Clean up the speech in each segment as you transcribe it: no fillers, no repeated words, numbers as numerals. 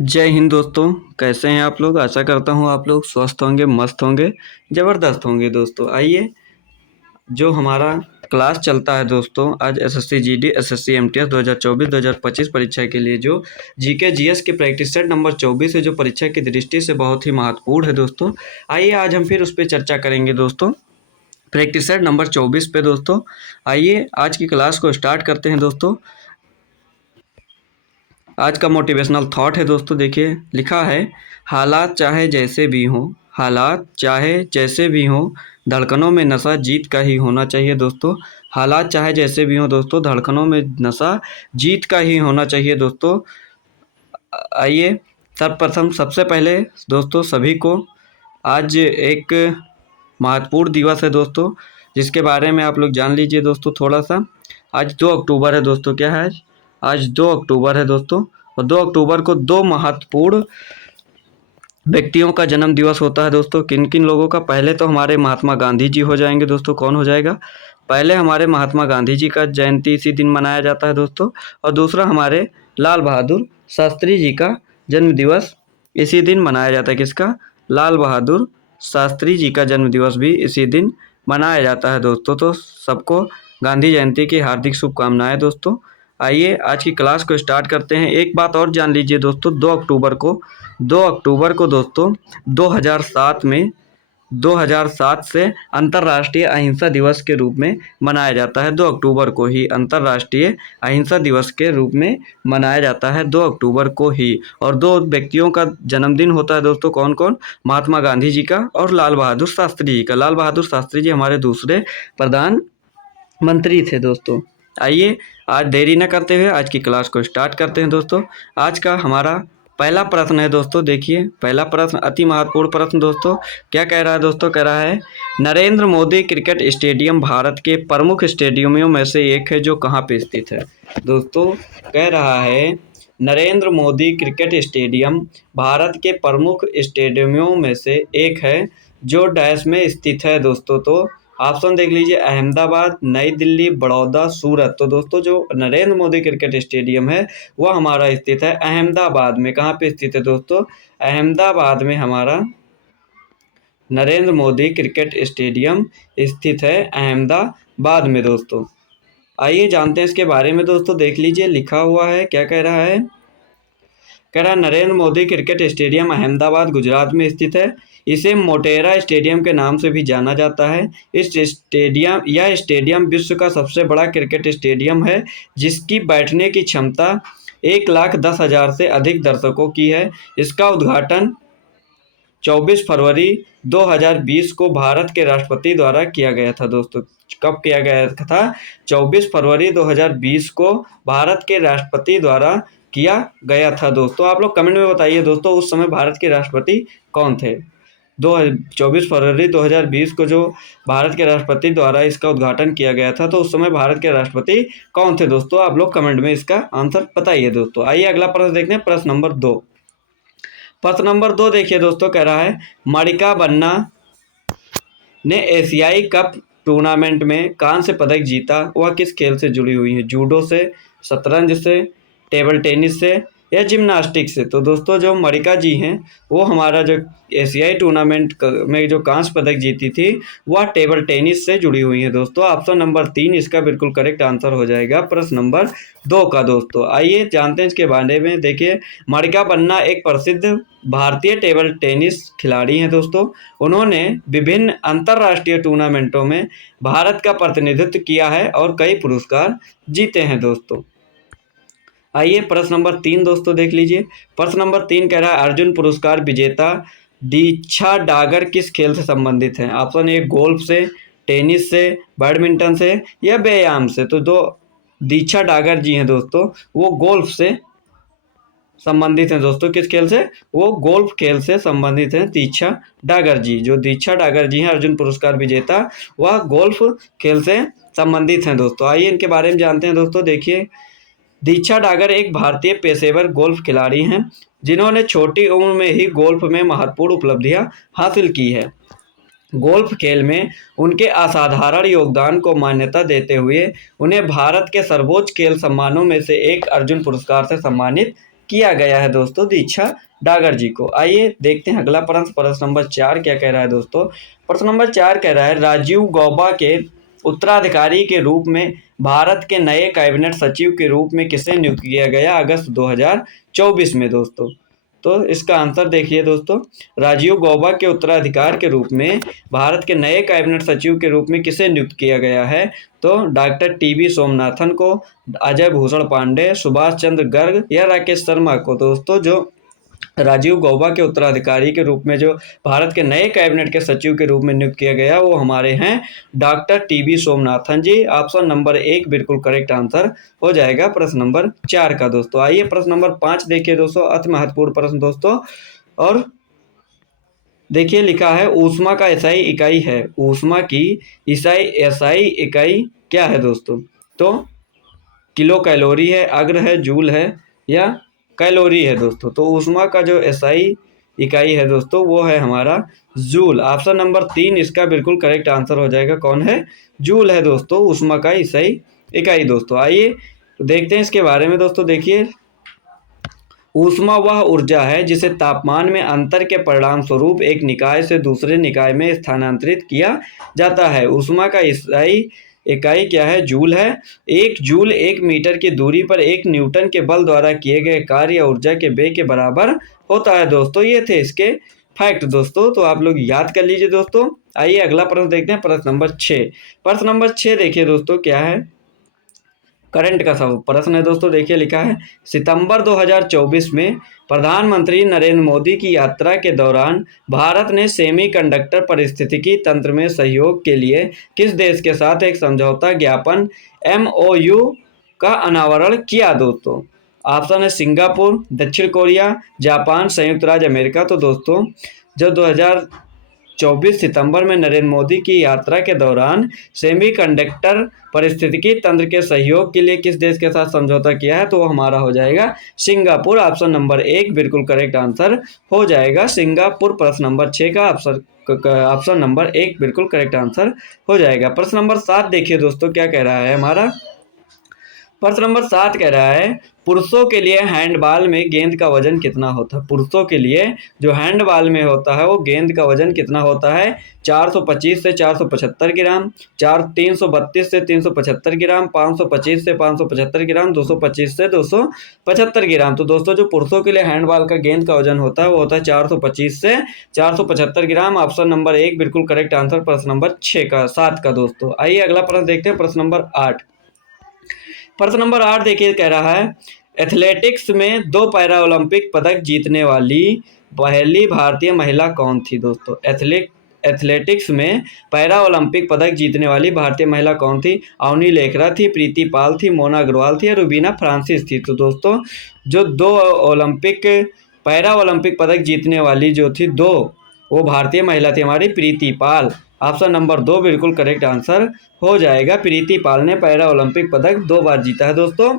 जय हिंद दोस्तों। कैसे हैं आप लोग? आशा करता हूँ आप लोग स्वस्थ होंगे, मस्त होंगे, ज़बरदस्त होंगे दोस्तों। आइए, जो हमारा क्लास चलता है दोस्तों, आज एसएससी जीडी, एसएससी एमटीएस 2024-2025 परीक्षा के लिए जो जीके जीएस की प्रैक्टिस सेट नंबर 24 है, जो परीक्षा की दृष्टि से बहुत ही महत्वपूर्ण है दोस्तों। आइए आज हम फिर उस पर चर्चा करेंगे दोस्तों, प्रैक्टिस सेट नंबर 24 पे दोस्तों। आइए आज की क्लास को स्टार्ट करते हैं दोस्तों। आज का मोटिवेशनल थॉट है दोस्तों, देखिए लिखा है, हालात चाहे जैसे भी हों, हालात चाहे जैसे भी हों, धड़कनों में नशा जीत का ही होना चाहिए दोस्तों। हालात चाहे जैसे भी हों दोस्तों, धड़कनों में नशा जीत का ही होना चाहिए दोस्तों। आइए सर्वप्रथम सबसे पहले दोस्तों सभी को आज एक महत्वपूर्ण दिवस है दोस्तों, जिसके बारे में आप लोग जान लीजिए दोस्तों थोड़ा सा। आज 2 अक्टूबर है दोस्तों। क्या है आज 2 अक्टूबर है दोस्तों, और 2 अक्टूबर को 2 महत्वपूर्ण व्यक्तियों का जन्म दिवस होता है दोस्तों। किन किन लोगों का? पहले तो हमारे महात्मा गांधी जी हो जाएंगे दोस्तों। कौन हो जाएगा? पहले हमारे महात्मा गांधी जी का जयंती इसी दिन मनाया जाता है दोस्तों, और दूसरा हमारे लाल बहादुर शास्त्री जी का जन्म दिवस इसी दिन मनाया जाता है। किसका? लाल बहादुर शास्त्री जी का जन्म दिवस भी इसी दिन मनाया जाता है दोस्तों। तो सबको गांधी जयंती की हार्दिक शुभकामनाएं दोस्तों। आइए आज की क्लास को स्टार्ट करते हैं। एक बात और जान लीजिए दोस्तों, 2 अक्टूबर को दोस्तों 2007 से अंतर्राष्ट्रीय अहिंसा दिवस के रूप में मनाया जाता है। 2 अक्टूबर को ही अंतर्राष्ट्रीय अहिंसा दिवस के रूप में मनाया जाता है, 2 अक्टूबर को ही। और 2 व्यक्तियों का जन्मदिन होता है दोस्तों। कौन कौन? महात्मा गांधी जी का और लाल बहादुर शास्त्री जी का। लाल बहादुर शास्त्री जी हमारे दूसरे प्रधानमंत्री थे दोस्तों। आइए आज देरी न करते हुए आज की क्लास को स्टार्ट करते हैं दोस्तों। आज का हमारा पहला प्रश्न है दोस्तों, देखिए पहला प्रश्न अति महत्वपूर्ण प्रश्न दोस्तों। क्या कह रहा है दोस्तों? कह रहा है, नरेंद्र मोदी क्रिकेट स्टेडियम भारत के प्रमुख स्टेडियमों में से एक है जो कहाँ पे स्थित है दोस्तों। कह रहा है, नरेंद्र मोदी क्रिकेट स्टेडियम भारत के प्रमुख स्टेडियमों में से एक है जो डैश में स्थित है दोस्तों। तो ऑप्शन देख लीजिए, अहमदाबाद, नई दिल्ली, बड़ौदा, सूरत। तो दोस्तों जो नरेंद्र मोदी क्रिकेट स्टेडियम है वह हमारा स्थित है अहमदाबाद में। कहाँ पे स्थित है दोस्तों? अहमदाबाद में हमारा नरेंद्र मोदी क्रिकेट स्टेडियम स्थित है, अहमदाबाद में दोस्तों। आइए जानते हैं इसके बारे में दोस्तों। देख लीजिए लिखा हुआ है, क्या कह रहा है? कह रहा है, नरेंद्र मोदी क्रिकेट स्टेडियम अहमदाबाद गुजरात में स्थित है। इसे मोटेरा स्टेडियम के नाम से भी जाना जाता है। यह स्टेडियम विश्व का सबसे बड़ा क्रिकेट स्टेडियम है, जिसकी बैठने की क्षमता 1,10,000 से अधिक दर्शकों की है। इसका उद्घाटन 24 फरवरी 2020 को भारत के राष्ट्रपति द्वारा किया गया था दोस्तों। कब किया गया था? 24 फरवरी 2020 को भारत के राष्ट्रपति द्वारा किया गया था दोस्तों। आप लोग कमेंट में बताइए दोस्तों, उस समय भारत के राष्ट्रपति कौन थे? 24 फरवरी 2020 को जो भारत के राष्ट्रपति द्वारा इसका उद्घाटन किया गया था, तो उस समय भारत के राष्ट्रपति कौन थे दोस्तों? आप लोग कमेंट में इसका आंसर बताइए दोस्तों। आइए अगला प्रश्न देखते हैं, प्रश्न नंबर 2। प्रश्न नंबर 2 देखिए दोस्तों, कह रहा है, मणिका बन्ना ने एशियाई कप टूर्नामेंट में कांस्य पदक जीता, वह किस खेल से जुड़ी हुई है? जूडो से, शतरंज से, टेबल टेनिस से या जिम्नास्टिक से? तो दोस्तों जो मणिका जी हैं वो हमारा जो एशियाई टूर्नामेंट में जो कांस्य पदक जीती थी वह टेबल टेनिस से जुड़ी हुई है दोस्तों। ऑप्शन नंबर 3 इसका बिल्कुल करेक्ट आंसर हो जाएगा प्रश्न नंबर 2 का दोस्तों। आइए जानते हैं इसके बारे में। देखिए, मणिका बन्ना एक प्रसिद्ध भारतीय टेबल टेनिस खिलाड़ी हैं दोस्तों। उन्होंने विभिन्न अंतर्राष्ट्रीय टूर्नामेंटों में भारत का प्रतिनिधित्व किया है और कई पुरस्कार जीते हैं दोस्तों। आइए प्रश्न नंबर 3 दोस्तों देख लीजिए। प्रश्न नंबर 3 कह रहा है, अर्जुन पुरस्कार विजेता दीक्षा डागर किस खेल से संबंधित है? ऑप्शन ए गोल्फ से, टेनिस से, बैडमिंटन से या व्यायाम से? तो जो दीक्षा डागर जी हैं दोस्तों वो गोल्फ से संबंधित हैं दोस्तों। किस खेल से? वो गोल्फ खेल से संबंधित हैं दीक्षा डागर जी। जो दीक्षा डागर जी हैं अर्जुन पुरस्कार विजेता, वह गोल्फ खेल से संबंधित हैं दोस्तों। आइए इनके बारे में जानते हैं दोस्तों। देखिए, दीक्षा डागर एक भारतीय पेशेवर गोल्फ खिलाड़ी हैं जिन्होंने छोटी उम्र में ही गोल्फ में महत्वपूर्ण उपलब्धियां हासिल की है। गोल्फ खेल में उनके असाधारण योगदान को मान्यता देते हुए उन्हें भारत के सर्वोच्च खेल सम्मानों में से एक अर्जुन पुरस्कार से सम्मानित किया गया है दोस्तों दीक्षा डागर जी को। आइए देखते हैं अगला प्रश्न, प्रश्न नंबर 4 क्या कह रहा है दोस्तों। प्रश्न नंबर 4 कह रहा है राजीव गौबा के उत्तराधिकारी के रूप में भारत के नए कैबिनेट सचिव के रूप में किसे नियुक्त किया गया अगस्त 2024 में दोस्तों। तो इसका आंसर देखिए दोस्तों, राजीव गौबा के उत्तराधिकार के रूप में भारत के नए कैबिनेट सचिव के रूप में किसे नियुक्त किया गया है, तो डॉक्टर टीबी सोमनाथन को, अजय भूषण पांडे, सुभाष चंद्र गर्ग या राकेश शर्मा को। दोस्तों जो राजीव गौबा के उत्तराधिकारी के रूप में जो भारत के नए कैबिनेट के सचिव के रूप में नियुक्त किया गया वो हमारे हैं डॉक्टर टीबी सोमनाथन जी। ऑप्शन नंबर 1 बिल्कुल करेक्ट आंसर हो जाएगा प्रश्न नंबर 4 का दोस्तों। आइए प्रश्न नंबर 5 देखिए दोस्तों, अति महत्वपूर्ण प्रश्न दोस्तों। और देखिए लिखा है ऊष्मा का एसआई इकाई है, ऊष्मा की एसआई इकाई क्या है दोस्तों, तो किलो कैलोरी है, अग्र है, जूल है या कैलोरी है दोस्तों। तो ऊष्मा का जो एसआई इकाई है दोस्तों वो है हमारा जूल। ऑप्शन नंबर 3 इसका बिल्कुल करेक्ट आंसर हो जाएगा, कौन है, जूल है दोस्तों ऊष्मा का एसआई इकाई दोस्तों। आइए देखते हैं इसके बारे में दोस्तों। देखिए ऊष्मा वह ऊर्जा है जिसे तापमान में अंतर के परिणाम स्वरूप एक निकाय से दूसरे निकाय में स्थानांतरित किया जाता है। ऊष्मा का एसआई इकाई क्या है, जूल है। 1 जूल 1 मीटर की दूरी पर 1 न्यूटन के बल द्वारा किए गए कार्य या ऊर्जा के वेग के बराबर होता है दोस्तों। ये थे इसके फैक्ट दोस्तों, तो आप लोग याद कर लीजिए दोस्तों। आइए अगला प्रश्न देखते हैं, प्रश्न नंबर 6। प्रश्न नंबर 6 देखिए दोस्तों क्या है, करंट का सब प्रश्न है दोस्तों। देखिए लिखा है सितंबर 2024 में प्रधानमंत्री नरेंद्र मोदी की यात्रा के दौरान भारत ने सेमीकंडक्टर पारिस्थितिकी तंत्र में सहयोग के लिए किस देश के साथ एक समझौता ज्ञापन MOU का अनावरण किया दोस्तों। ऑप्शन है सिंगापुर, दक्षिण कोरिया, जापान, संयुक्त राज्य अमेरिका। तो दोस्तों जो 2024 सितंबर में नरेंद्र मोदी की यात्रा के दौरान सेमीकंडक्टर पारिस्थितिकी तंत्र के सहयोग के लिए किस देश के साथ समझौता किया है, तो वो हमारा हो जाएगा सिंगापुर। ऑप्शन नंबर 1 बिल्कुल करेक्ट आंसर हो जाएगा सिंगापुर। प्रश्न नंबर 6 का ऑप्शन नंबर 1 बिल्कुल करेक्ट आंसर हो जाएगा। प्रश्न नंबर 7 देखिए दोस्तों क्या कह रहा है हमारा। प्रश्न नंबर 7 कह रहा है पुरुषों के लिए हैंडबॉल में गेंद का वजन कितना होता है। पुरुषों के लिए जो हैंडबॉल में होता है वो गेंद का वजन कितना होता है, 425 से 475 ग्राम, 332 से 375 ग्राम, 525 से 575 ग्राम, 225 से 275 ग्राम। तो दोस्तों जो पुरुषों के लिए हैंडबॉल का गेंद का वजन होता है वो होता है 425 से 475 ग्राम। ऑप्शन नंबर 1 बिल्कुल करेक्ट आंसर प्रश्न नंबर 7 का दोस्तों। आइए अगला प्रश्न देखते हैं, प्रश्न नंबर 8। प्रश्न नंबर 8 देखिए कह रहा है एथलेटिक्स में 2 पैरा ओलंपिक पदक जीतने वाली पहली भारतीय महिला कौन थी दोस्तों। एथलेटिक्स में पैरा ओलंपिक पदक जीतने वाली भारतीय महिला कौन थी। अवनी लेखरा थी, प्रीति पाल थी, मोना अग्रवाल थी या रुबीना फ्रांसिस थी। तो दोस्तों जो 2 पैरा ओलंपिक पदक जीतने वाली जो थी 2 वो भारतीय महिला थी हमारी प्रीति पाल। ऑप्शन नंबर 2 बिल्कुल करेक्ट आंसर हो जाएगा। प्रीति पाल ने पैरा ओलंपिक पदक 2 बार जीता है दोस्तों।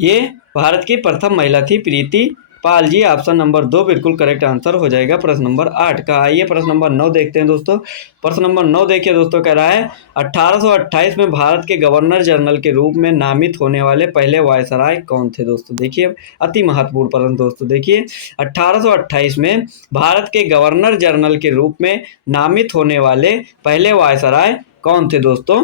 ये भारत की प्रथम महिला थी प्रीति पाल जी। ऑप्शन नंबर 2 बिल्कुल करेक्ट आंसर हो जाएगा प्रश्न नंबर 8 का। आइए प्रश्न नंबर 9 देखते हैं दोस्तों। प्रश्न नंबर 9 देखिए दोस्तों कह रहा है 1828 में भारत के गवर्नर जनरल के रूप में नामित होने वाले पहले वायसराय कौन थे दोस्तों। देखिए अति महत्वपूर्ण प्रश्न दोस्तों। देखिए 1828 में भारत के गवर्नर जनरल के रूप में नामित होने वाले पहले वायसराय कौन थे दोस्तों।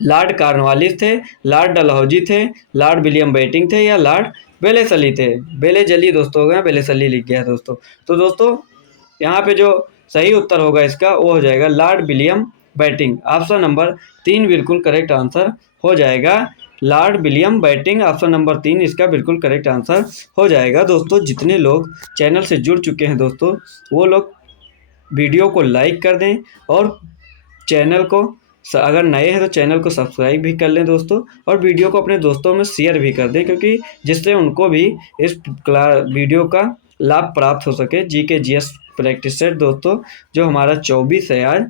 लॉर्ड कॉर्नवालिस थे, लॉर्ड डलहौजी थे, लॉर्ड विलियम बेटिंग थे या लॉर्ड वेलेस्ली थे। वेलेस्ली दोस्तों हो गया, वेलेस्ली लिख गया दोस्तों। तो दोस्तों यहाँ पे जो सही उत्तर होगा इसका वो हो जाएगा Lord William Bentinck. Option number 3 बिल्कुल करेक्ट आंसर हो जाएगा Lord William Bentinck. Option number 3 इसका बिल्कुल करेक्ट आंसर हो जाएगा दोस्तों। जितने लोग चैनल से जुड़ चुके हैं दोस्तों वो लोग वीडियो को लाइक कर दें और चैनल को अगर नए हैं तो चैनल को सब्सक्राइब भी कर लें दोस्तों, और वीडियो को अपने दोस्तों में शेयर भी कर दें क्योंकि जिससे उनको भी इस वीडियो का लाभ प्राप्त हो सके। GK GS प्रैक्टिस सेट दोस्तों जो हमारा 24 है आज,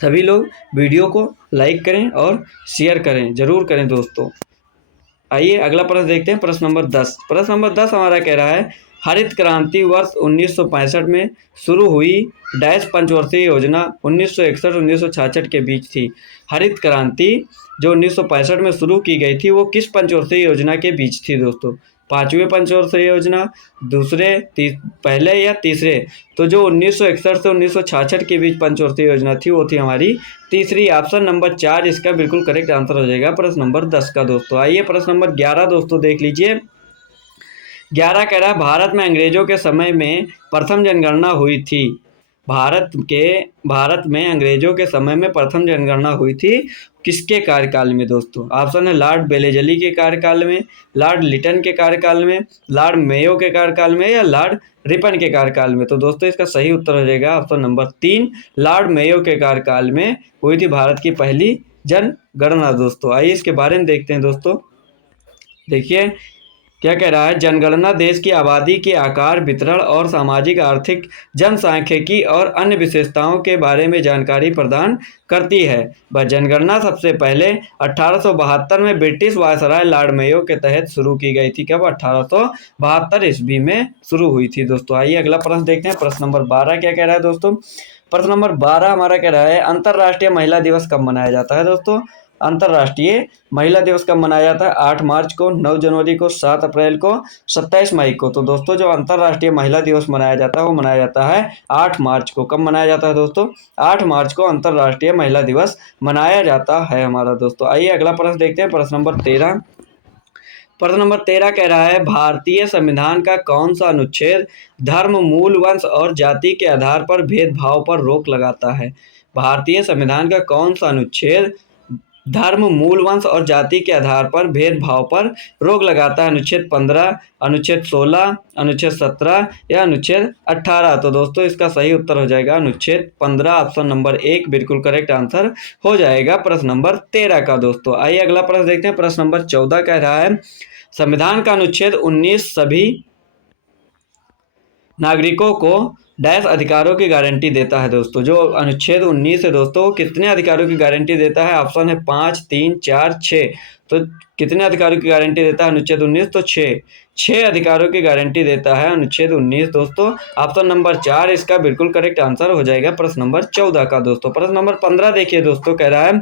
सभी लोग वीडियो को लाइक करें और शेयर करें, ज़रूर करें दोस्तों। आइए अगला प्रश्न देखते हैं, प्रश्न नंबर 10। प्रश्न नंबर 10 हमारा कह रहा है हरित क्रांति वर्ष 1965 में शुरू हुई डैश पंचवर्षीय योजना 1961-1966 के बीच थी। हरित क्रांति जो 1965 में शुरू की गई थी वो किस पंचवर्षीय योजना के बीच थी दोस्तों? 5वें पंचवर्षीय योजना, पहले या तीसरे? तो जो 1961 से 1966 के बीच पंचवर्षीय योजना थी वो थी हमारी तीसरी। ऑप्शन नंबर 4 इसका बिल्कुल करेक्ट आंसर हो जाएगा प्रश्न नंबर 10 का दोस्तों। आइए प्रश्न नंबर 11 दोस्तों देख लीजिए। 11 कह रहा है भारत में अंग्रेजों के समय में प्रथम जनगणना हुई थी। भारत में अंग्रेजों के समय में प्रथम जनगणना हुई थी किसके कार्यकाल में दोस्तों? ऑप्शन है लॉर्ड बेलेजली के कार्यकाल में, लॉर्ड लिटन के कार्यकाल में, लॉर्ड मेयो के कार्यकाल में या लॉर्ड रिपन के कार्यकाल में। तो दोस्तों इसका सही उत्तर हो जाएगा ऑप्शन नंबर 3, लॉर्ड मेयो के कार्यकाल में हुई थी भारत की पहली जनगणना दोस्तों। आइए इसके बारे में देखते हैं दोस्तों। देखिए क्या कह रहा है, जनगणना देश की आबादी के आकार, वितरण और सामाजिक आर्थिक जनसांख्यिकी और अन्य विशेषताओं के बारे में जानकारी प्रदान करती है। वह जनगणना सबसे पहले 1872 में ब्रिटिश वायसराय लॉर्ड मेयो के तहत शुरू की गई थी। कब? 1872 ईस्वी में शुरू हुई थी दोस्तों। आइए अगला प्रश्न देखते हैं। प्रश्न नंबर 12 क्या कह रहा है दोस्तों? प्रश्न नंबर 12 हमारा कह रहा है अंतर्राष्ट्रीय महिला दिवस कब मनाया जाता है दोस्तों? अंतर्राष्ट्रीय महिला दिवस कब मनाया जाता है? 8 मार्च को, 9 जनवरी को, 7 अप्रैल को, 27 मई को। तो दोस्तों जो अंतर्राष्ट्रीय महिला दिवस मनाया जाता है वो मनाया जाता है 8 मार्च को। कब मनाया जाता है दोस्तों? 8 मार्च को अंतर्राष्ट्रीय महिला दिवस मनाया जाता है हमारा दोस्तों। आइए अगला प्रश्न देखते हैं। प्रश्न नंबर 13। प्रश्न नंबर 13 कह रहा है भारतीय संविधान का कौन सा अनुच्छेद धर्म, मूल, वंश और जाति के आधार पर भेदभाव पर रोक लगाता है? भारतीय संविधान का कौन सा अनुच्छेद धर्म, मूल, वंश और जाति के आधार पर भेदभाव पर रोक लगाता है? अनुच्छेद 15, अनुच्छेद 16, अनुच्छेद 17 या अनुच्छेद 18? तो दोस्तों इसका सही उत्तर हो जाएगा अनुच्छेद 15, ऑप्शन नंबर 1 बिल्कुल करेक्ट आंसर हो जाएगा प्रश्न नंबर 13 का दोस्तों। आइए अगला प्रश्न देखते हैं। प्रश्न नंबर 14 कह रहा है संविधान का अनुच्छेद 19 सभी नागरिकों को डैश अधिकारों की गारंटी देता है दोस्तों। जो अनुच्छेद 19 है दोस्तों कितने अधिकारों की गारंटी देता है? ऑप्शन है 5, 3, 4, 6। तो कितने अधिकारों की गारंटी देता है अनुच्छेद 19? तो 6 अधिकारों की गारंटी देता है अनुच्छेद 19 दोस्तों। ऑप्शन नंबर 4 इसका बिल्कुल करेक्ट आंसर हो जाएगा प्रश्न नंबर 14 का दोस्तों। प्रश्न नंबर 15 देखिए दोस्तों, कह रहा है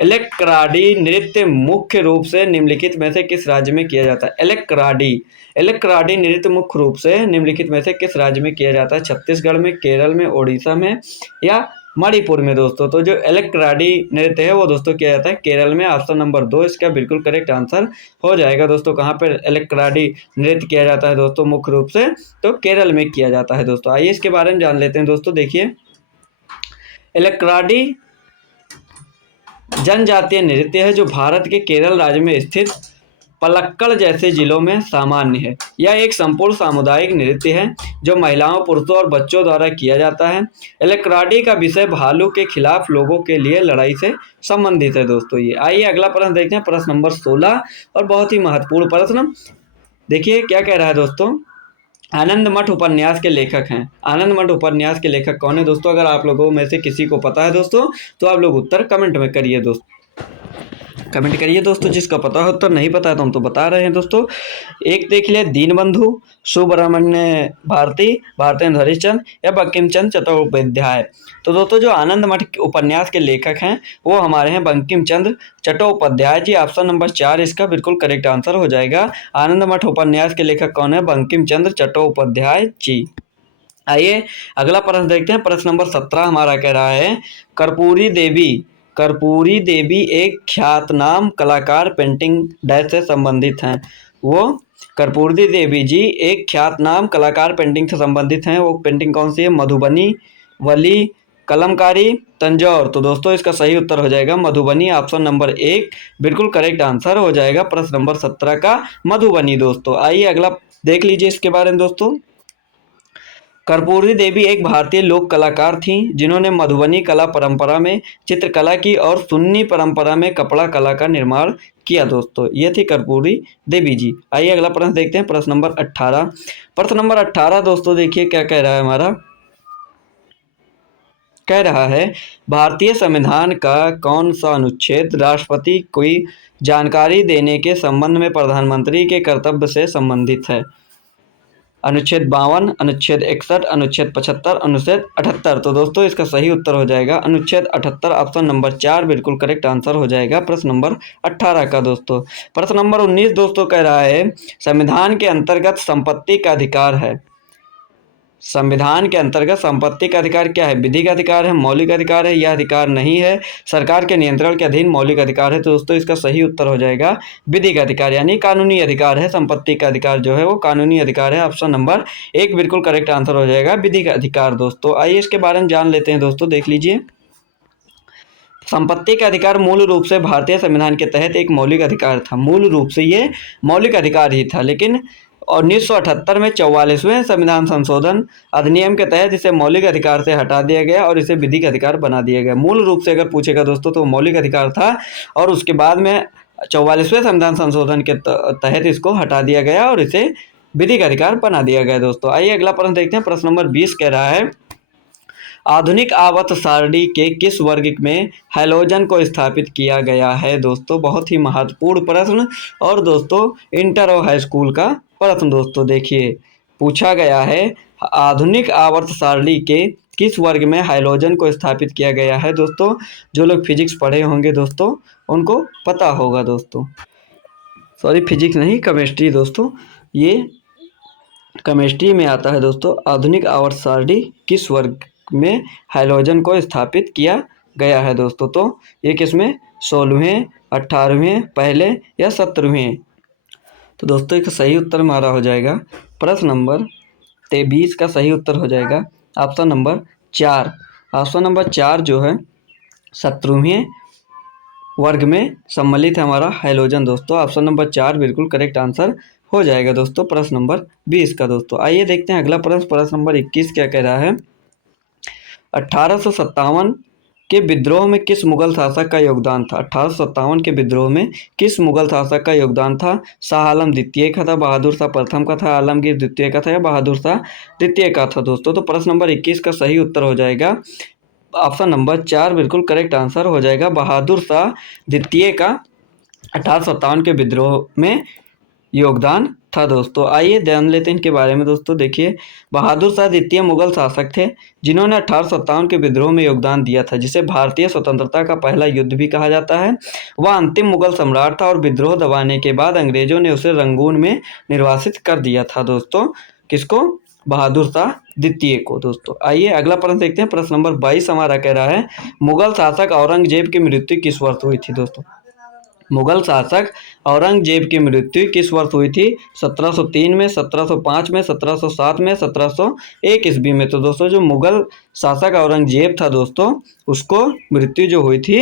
इलेक्ट्राडी नृत्य मुख्य रूप से निम्नलिखित में से किस राज्य में किया जाता है? इलेक्ट्राडी नृत्य मुख्य रूप से निम्नलिखित में से किस राज्य में किया जाता है? छत्तीसगढ़ में, केरल में, ओडिशा में या मणिपुर में दोस्तों। तो जो इलेक्ट्राडी नृत्य है वो दोस्तों किया जाता है केरल में। ऑप्शन नंबर 2 इसका बिल्कुल करेक्ट आंसर हो जाएगा दोस्तों। कहाँ पर इलेक्ट्राडी नृत्य किया जाता है दोस्तों? मुख्य रूप से तो केरल में किया जाता है दोस्तों। आइए इसके बारे में जान लेते हैं दोस्तों। देखिए इलेक्ट्राडी जनजातीय नृत्य है जो भारत के केरल राज्य में स्थित पलक्कड़ जैसे जिलों में सामान्य है। यह एक संपूर्ण सामुदायिक नृत्य है जो महिलाओं, पुरुषों और बच्चों द्वारा किया जाता है। इलेक्ट्राडी का विषय भालू के खिलाफ लोगों के लिए लड़ाई से संबंधित है दोस्तों ये। आइए अगला प्रश्न देखते हैं। प्रश्न नंबर 16 और बहुत ही महत्वपूर्ण प्रश्न। देखिए क्या कह रहा है दोस्तों, आनंद मठ उपन्यास के लेखक हैं। आनंद मठ उपन्यास के लेखक कौन है दोस्तों? अगर आप लोगों में से किसी को पता है दोस्तों तो आप लोग उत्तर कमेंट में करिए दोस्तों, कमेंट करिए दोस्तों। जिसका पता है उत्तर, नहीं पता है तो हम तो बता रहे हैं दोस्तों। एक देख लिया दीनबंधु, सुब्रमण्य भारती, भारतेंद्र हरिश्चंद्र या बंकिम चंद्र चट्टोपाध्याय। तो दोस्तों जो आनंद मठ उपन्यास के लेखक हैं वो हमारे हैं बंकिम चंद्र चट्टोपाध्याय जी। ऑप्शन नंबर 4 इसका बिल्कुल करेक्ट आंसर हो जाएगा। आनंद मठ उपन्यास के लेखक कौन है? बंकिम चंद्र चट्टोपाध्याय जी। आइए अगला प्रश्न देखते हैं। प्रश्न नंबर 17 हमारा कह रहा है कर्पूरी देवी एक ख्यातनाम कलाकार पेंटिंग डैश से संबंधित हैं। वो कर्पूरी देवी जी एक ख्यातनाम कलाकार पेंटिंग से संबंधित हैं। वो पेंटिंग कौन सी है? मधुबनी, वली, कलमकारी, तंजौर। तो दोस्तों इसका सही उत्तर हो जाएगा मधुबनी। ऑप्शन नंबर 1 बिल्कुल करेक्ट आंसर हो जाएगा प्रश्न नंबर 17 का मधुबनी दोस्तों। आइए अगला देख लीजिए इसके बारे में दोस्तों। कर्पूरी देवी एक भारतीय लोक कलाकार थीं जिन्होंने मधुबनी कला परंपरा में चित्रकला की और सुन्नी परंपरा में कपड़ा कला का निर्माण किया दोस्तों। ये थी कर्पूरी देवी जी। आइए अगला प्रश्न देखते हैं। प्रश्न नंबर 18। प्रश्न नंबर 18 दोस्तों देखिए क्या कह रहा है हमारा, कह रहा है भारतीय संविधान का कौन सा अनुच्छेद राष्ट्रपति को जानकारी देने के संबंध में प्रधानमंत्री के कर्तव्य से संबंधित है? अनुच्छेद 52, अनुच्छेद 61, अनुच्छेद 75, अनुच्छेद 78। तो दोस्तों इसका सही उत्तर हो जाएगा अनुच्छेद 78, ऑप्शन नंबर 4 बिल्कुल करेक्ट आंसर हो जाएगा प्रश्न नंबर 18 का दोस्तों। प्रश्न नंबर 19 दोस्तों कह रहा है संविधान के अंतर्गत संपत्ति का अधिकार है। संविधान के अंतर्गत संपत्ति का अधिकार क्या है? विधिक अधिकार है, मौलिक अधिकार है, यह अधिकार नहीं है, सरकार के नियंत्रण के अधीन मौलिक अधिकार है। तो दोस्तों इसका सही उत्तर हो जाएगा विधिक अधिकार, यानी कानूनी अधिकार है। संपत्ति का अधिकार जो है वो कानूनी अधिकार है। ऑप्शन नंबर 1 बिल्कुल करेक्ट आंसर हो जाएगा विधिक अधिकार दोस्तों। आइए इसके बारे में जान लेते हैं दोस्तों, देख लीजिए। संपत्ति का अधिकार मूल रूप से भारतीय संविधान के तहत एक मौलिक अधिकार था। मूल रूप से ये मौलिक अधिकार ही था, लेकिन 1978 में 44वें संविधान संशोधन अधिनियम के तहत इसे मौलिक अधिकार से हटा दिया गया और इसे विधिक अधिकार बना दिया गया। मूल रूप से अगर पूछेगा दोस्तों तो मौलिक अधिकार था और उसके बाद में 44वें संविधान संशोधन के तहत इसको हटा दिया गया और इसे विधिक अधिकार बना दिया गया दोस्तों। आइए अगला प्रश्न देखते हैं। प्रश्न नंबर 20 कह रहा है आधुनिक आवर्त सारणी के किस वर्ग में हैलोजन को स्थापित किया गया है? दोस्तों बहुत ही महत्वपूर्ण प्रश्न और दोस्तों इंटर और हाई स्कूल का प्रश्न दोस्तों। देखिए पूछा गया है आधुनिक आवर्त सारणी के किस वर्ग में हैलोजन को स्थापित किया गया है? दोस्तों जो लोग फिजिक्स पढ़े होंगे दोस्तों उनको पता होगा दोस्तों। सॉरी फिजिक्स नहीं, केमिस्ट्री दोस्तों, ये केमिस्ट्री में आता है दोस्तों। आधुनिक आवर्त सारणी किस वर्ग में हैलोजन को स्थापित किया गया है दोस्तों? तो ये किसमें 16वें, 18वें, पहले या 17वें? तो दोस्तों इसका सही उत्तर हमारा हो जाएगा प्रश्न नंबर 23 का सही उत्तर हो जाएगा ऑप्शन नंबर 4। ऑप्शन नंबर 4 जो है 17वें वर्ग में सम्मिलित है हमारा हैलोजन दोस्तों। ऑप्शन नंबर 4 बिल्कुल करेक्ट आंसर हो जाएगा दोस्तों प्रश्न नंबर 20 का दोस्तों। आइए देखते हैं अगला प्रश्न। प्रश्न नंबर 21 क्या कह रहा है 1857 के विद्रोह में किस मुगल शासक का योगदान था? 1857 के विद्रोह में किस मुगल शासक का योगदान था? शाह आलम द्वितीय का था, बहादुर शाह प्रथम का था, आलमगीर द्वितीय का था या बहादुर शाह द्वितीय का था दोस्तों? तो प्रश्न नंबर 21 का सही उत्तर हो जाएगा ऑप्शन नंबर 4 बिल्कुल करेक्ट आंसर हो जाएगा बहादुर शाह द्वितीय का 1857 के विद्रोह में योगदान था दोस्तों। आइए ध्यान लेते हैं इनके बारे में दोस्तों। देखिए बहादुर शाह द्वितीय मुगल शासक थे जिन्होंने 1857 के विद्रोह में योगदान दिया था, जिसे भारतीय स्वतंत्रता का पहला युद्ध भी कहा जाता है। वह अंतिम मुगल सम्राट था और विद्रोह दबाने के बाद अंग्रेजों ने उसे रंगून में निर्वासित कर दिया था दोस्तों। किसको? बहादुर शाह द्वितीय को दोस्तों। आइए अगला प्रश्न देखते हैं। प्रश्न नंबर 22 हमारा कह रहा है मुगल शासक औरंगजेब की मृत्यु किस वर्ष हुई थी दोस्तों? मुगल शासक औरंगजेब की मृत्यु किस वर्ष हुई थी? 1703 में, 1705 में, 1707 में, 1701 ईस्वी में। तो दोस्तों जो मुगल शासक औरंगजेब था दोस्तों उसको मृत्यु जो हुई थी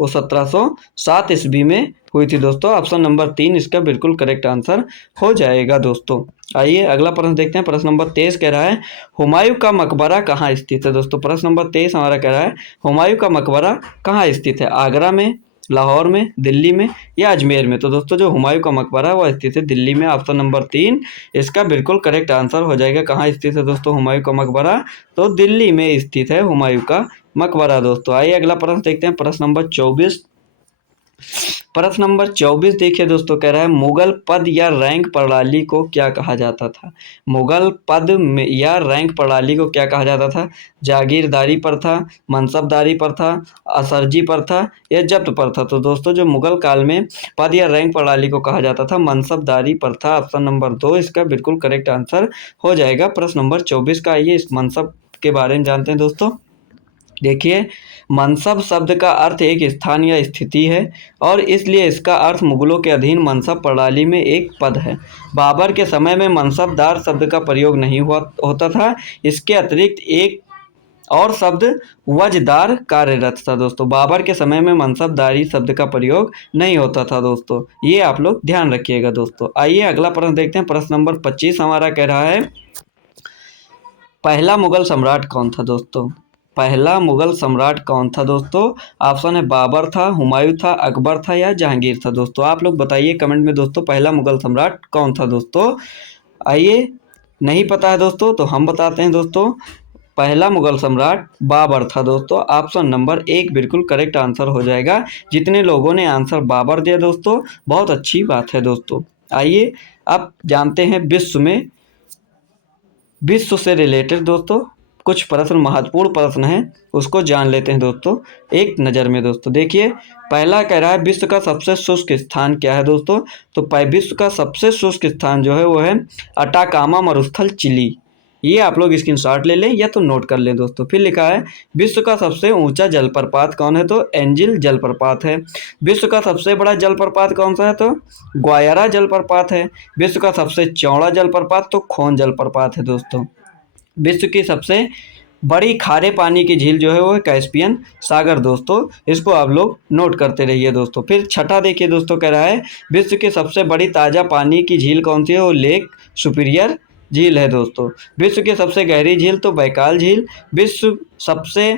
वो 1707 ईस्वी में हुई थी दोस्तों। ऑप्शन नंबर 3 इसका बिल्कुल करेक्ट आंसर हो जाएगा दोस्तों। आइए अगला प्रश्न देखते हैं। प्रश्न नंबर 23 कह रहा है हुमायूं का मकबरा कहाँ स्थित है दोस्तों? प्रश्न नंबर 23 हमारा कह रहा है हुमायूं का मकबरा कहाँ स्थित है? आगरा में, लाहौर में, दिल्ली में या अजमेर में? तो दोस्तों जो हुमायूं का मकबरा है वह स्थित है दिल्ली में। ऑप्शन नंबर 3 इसका बिल्कुल करेक्ट आंसर हो जाएगा। कहाँ स्थित है दोस्तों हुमायूं का मकबरा? तो दिल्ली में स्थित है हुमायूं का मकबरा दोस्तों। आइए अगला प्रश्न देखते हैं। प्रश्न नंबर 24। प्रश्न नंबर 24 देखिए दोस्तों कह रहा है मुगल पद या रैंक प्रणाली को क्या कहा जाता था? मुगल पद या रैंक प्रणाली को क्या कहा जाता था? जागीरदारी प्रथा, मनसबदारी प्रथा, असरजी प्रथा या जब्त प्रथा? तो दोस्तों जो मुगल काल में पद या रैंक प्रणाली को कहा जाता था मनसबदारी प्रथा। ऑप्शन नंबर 2 इसका बिल्कुल करेक्ट आंसर हो जाएगा प्रश्न नंबर 24 का। आइए इस मनसब के बारे में जानते हैं दोस्तों। देखिए मनसब शब्द का अर्थ एक स्थान या स्थिति है और इसलिए इसका अर्थ मुगलों के अधीन मनसब प्रणाली में एक पद है। बाबर के समय में मनसबदार शब्द का प्रयोग नहीं होता था। इसके अतिरिक्त एक और शब्द वजदार कार्यरत था दोस्तों। बाबर के समय में मनसबदारी शब्द का प्रयोग नहीं होता था दोस्तों, ये आप लोग ध्यान रखिएगा दोस्तों। आइए अगला प्रश्न देखते हैं। प्रश्न नंबर 25 हमारा कह रहा है पहला मुगल सम्राट कौन था दोस्तों? पहला मुगल सम्राट कौन था दोस्तों? ऑप्शन है बाबर था, हुमायूं था, अकबर था या जहांगीर था दोस्तों। आप लोग बताइए कमेंट में दोस्तों पहला मुगल सम्राट कौन था दोस्तों। आइए नहीं पता है दोस्तों तो हम बताते हैं दोस्तों। पहला मुगल सम्राट बाबर था दोस्तों। ऑप्शन नंबर 1 बिल्कुल करेक्ट आंसर हो जाएगा। जितने लोगों ने आंसर बाबर दिया दोस्तों बहुत अच्छी बात है दोस्तों। आइए अब जानते हैं विश्व में विश्व से रिलेटेड दोस्तों कुछ प्रश्न, महत्वपूर्ण प्रश्न हैं, उसको जान लेते हैं दोस्तों एक नज़र में। दोस्तों देखिए, पहला कह रहा है विश्व का सबसे शुष्क स्थान क्या है दोस्तों। तो विश्व का सबसे शुष्क स्थान जो है वो है अटाकामा मरुस्थल, चिली। ये आप लोग स्क्रीनशॉट ले लें या तो नोट कर लें दोस्तों। फिर लिखा है विश्व का सबसे ऊंचा जलप्रपात कौन है, तो एंजिल जलप्रपात है। विश्व का सबसे बड़ा जलप्रपात कौन सा है, तो ग्वायारा जलप्रपात है। विश्व का सबसे चौड़ा जलप्रपात तो खोन जलप्रपात है दोस्तों। विश्व की सबसे बड़ी खारे पानी की झील जो है वो है कैस्पियन सागर दोस्तों। इसको आप लोग नोट करते रहिए दोस्तों। फिर छठा देखिए दोस्तों, कह रहा है विश्व की सबसे बड़ी ताज़ा पानी की झील कौन सी है, वो लेक सुपीरियर झील है दोस्तों। विश्व की सबसे गहरी झील तो बैकाल झील। विश्व सबसे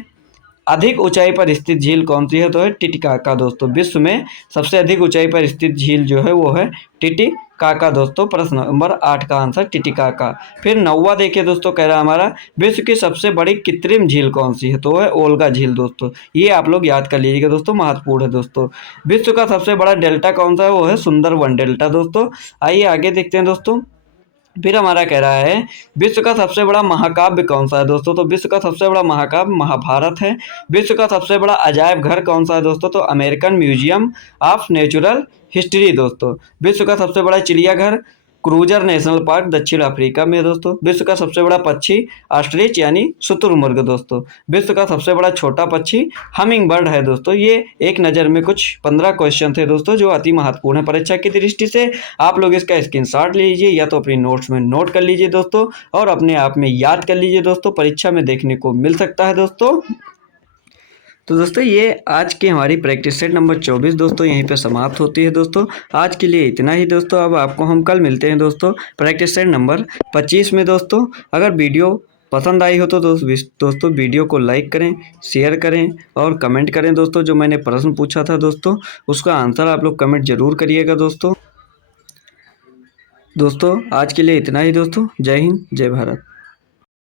अधिक ऊंचाई पर स्थित झील कौन सी है, तो है टिटिकाका दोस्तों। विश्व में सबसे अधिक ऊंचाई पर स्थित झील जो है वो है टिटिकाका दोस्तों। प्रश्न नंबर 8 का आंसर टिटिकाका। फिर 9वां देखिए दोस्तों, कह रहा है हमारा विश्व की सबसे बड़ी कृत्रिम झील कौन सी है, तो है ओल्गा झील दोस्तों। ये आप लोग याद कर लीजिएगा दोस्तों, महत्वपूर्ण है दोस्तों। विश्व का सबसे बड़ा डेल्टा कौन सा है, वो है सुंदरवन डेल्टा दोस्तों। आइए आगे देखते हैं दोस्तों। फिर हमारा कह रहा है विश्व का सबसे बड़ा महाकाव्य कौन सा है दोस्तों। तो विश्व का सबसे बड़ा महाकाव्य महाभारत है। विश्व का सबसे बड़ा अजायब घर कौन सा है दोस्तों, तो American museum of natural history दोस्तों। विश्व का सबसे बड़ा चिड़ियाघर क्रूजर नेशनल पार्क दक्षिण अफ्रीका में है दोस्तों। विश्व का सबसे बड़ा पक्षी ऑस्ट्रिच यानी शुतुरमुर्ग दोस्तों। विश्व का सबसे बड़ा छोटा पक्षी हमिंग बर्ड है दोस्तों। ये एक नज़र में कुछ 15 क्वेश्चन थे दोस्तों जो अति महत्वपूर्ण है परीक्षा की दृष्टि से। आप लोग इसका स्क्रीनशॉट लीजिए या तो अपनी नोट्स में नोट कर लीजिए दोस्तों, और अपने आप में याद कर लीजिए दोस्तों, परीक्षा में देखने को मिल सकता है दोस्तों। तो दोस्तों ये आज की हमारी प्रैक्टिस सेट नंबर 24 दोस्तों यहीं पे समाप्त होती है दोस्तों। आज के लिए इतना ही दोस्तों। अब आपको हम कल मिलते हैं दोस्तों प्रैक्टिस सेट नंबर 25 में दोस्तों। अगर वीडियो पसंद आई हो तो दोस्तों वीडियो को लाइक करें, शेयर करें और कमेंट करें दोस्तों। जो मैंने प्रश्न पूछा था दोस्तों उसका आंसर आप लोग कमेंट जरूर करिएगा दोस्तों। आज के लिए इतना ही दोस्तों। जय हिंद, जय भारत।